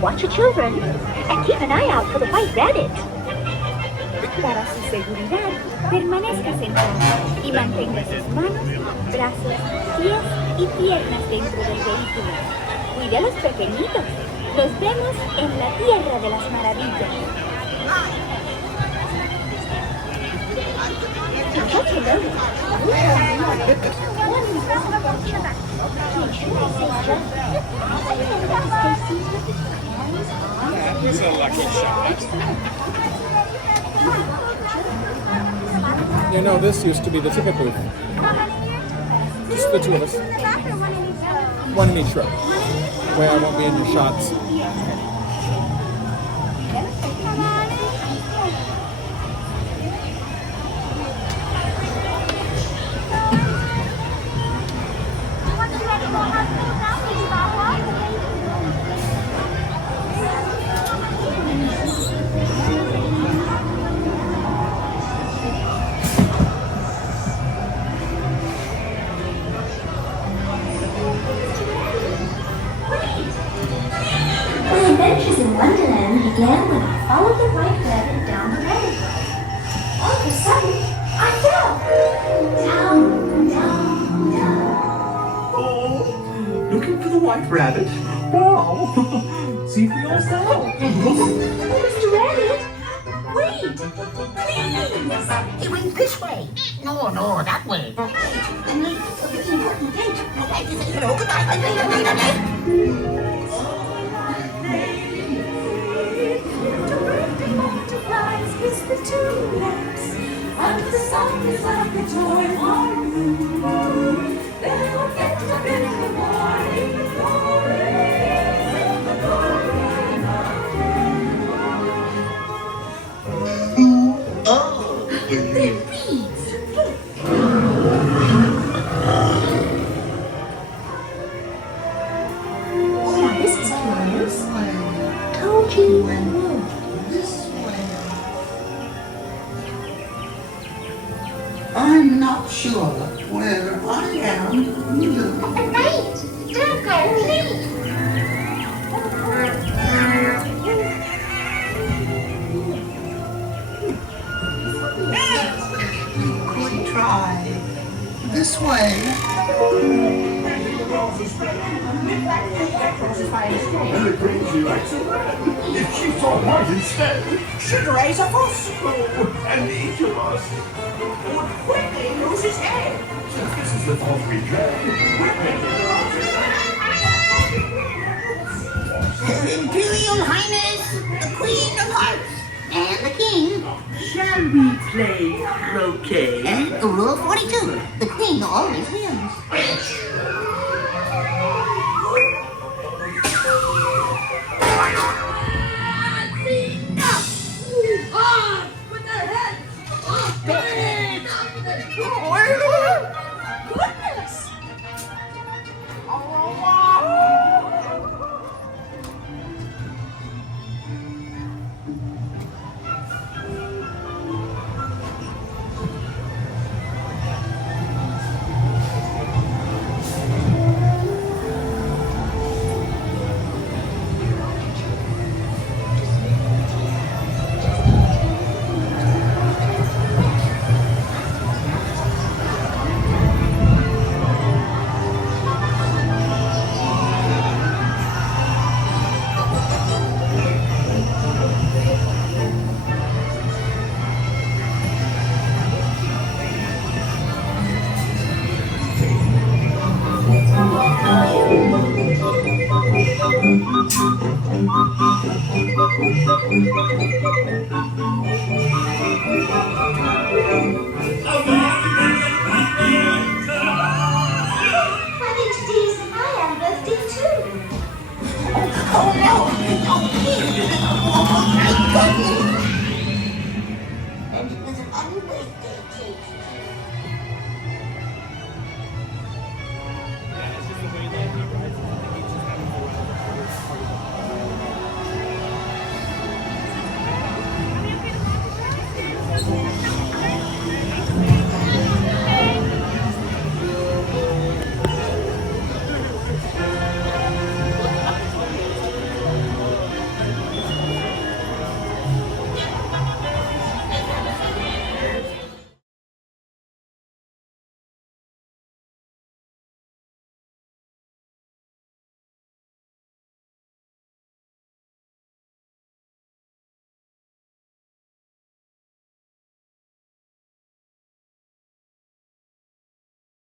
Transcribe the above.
Watch your children and keep an eye out for the white rabbit. Para su seguridad, permanezca sentado y mantenga sus manos, brazos, pies y piernas dentro del vehículo. Cuide a los pequeñitos. Nos vemos en la Tierra de las Maravillas. He's a lucky shot. You know, this used to be the ticket booth. Just the two of us. One in each row. Where I won't be in your shots. Adventures in Wonderland began when I followed the white rabbit down the road. All of a sudden, I fell. Down, down, down. Oh, looking for the white rabbit? Wow. See for yourself. Oh, Mr. Rabbit, wait, please. It went this way. No, that way. I'm late for the important date. Hello, goodbye. Butterflies kiss the tulips, and the sun is like a toy balloon. They'll get up in the morning glories in the golden afternoon. Oh, They're bees. Now this is curious. Told you. I'm not sure where I am either. Wait! Don't go, please! Could try this way. And the crazy likes a red. If she saw white instead, she'd raise a fuss. Oh, and each of us would quickly lose his head. Since this is the thought we dread, we're making Her Imperial Highness, the Queen of Hearts, and the King. Shall we play croquet? And Rule 42, the Queen always wins. Goodness! Honey, today's my birthday too. Oh no! Oh my goodness! And it was an unbirthday cake.